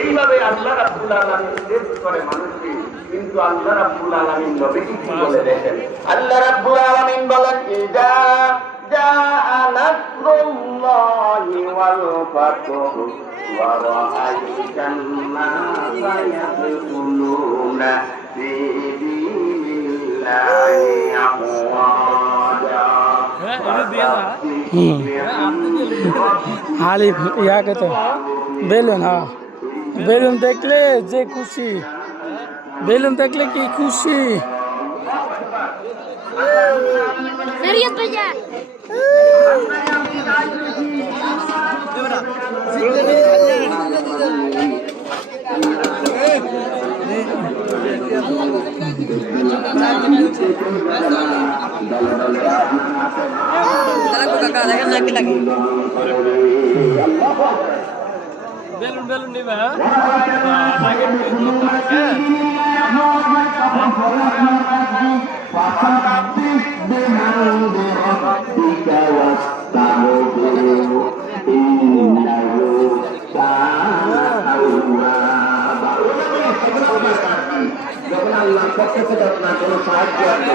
এইভাবে আল্লাহ রাব্বুল আলামিন টেস্ট করে মানুষকে। কিন্তু আল্লাহ রাব্বুল আলামিন নবীকে কি বলে দেখেন, আল্লাহ রাব্বুল আলামিন বলেন ইজা জাআ নাসরুল্লাহি ওয়াল ফাতহু ওয়া রাআইতান নাসা ইয়াদখুলুনা ফি দীনিল্লাহি আফওয়াজা। হালিফ ইয়াকে তো বেলুন, হ্যাঁ বেলুন দেখলে যে খুশি, বেলুন দেখলে কি খুশি। বেলুন বেলুন নিবে যখন আল্লাহর পক্ষ থেকে আপনার কোনো সাহায্য আসে,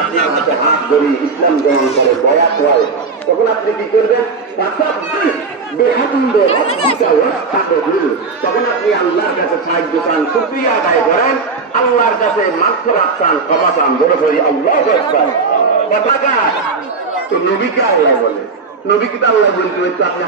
আপনার হাতে হাত ধরি ইসলাম গ্রহণ করে বয়াত হয়, তখন আপনি কি করবেন? তখন আপনি আল্লাহর কাছে সাহায্য চান, শুকরিয়া আদায় করেন, আল্লাহর কাছে মাগফিরাত চান, ক্ষমা চান, বলে করি আল্লাহু আকবার। কথাটা তো নবীকে আল্লাহ বলে, নবীকে তো আল্লাহ বলতে আপনি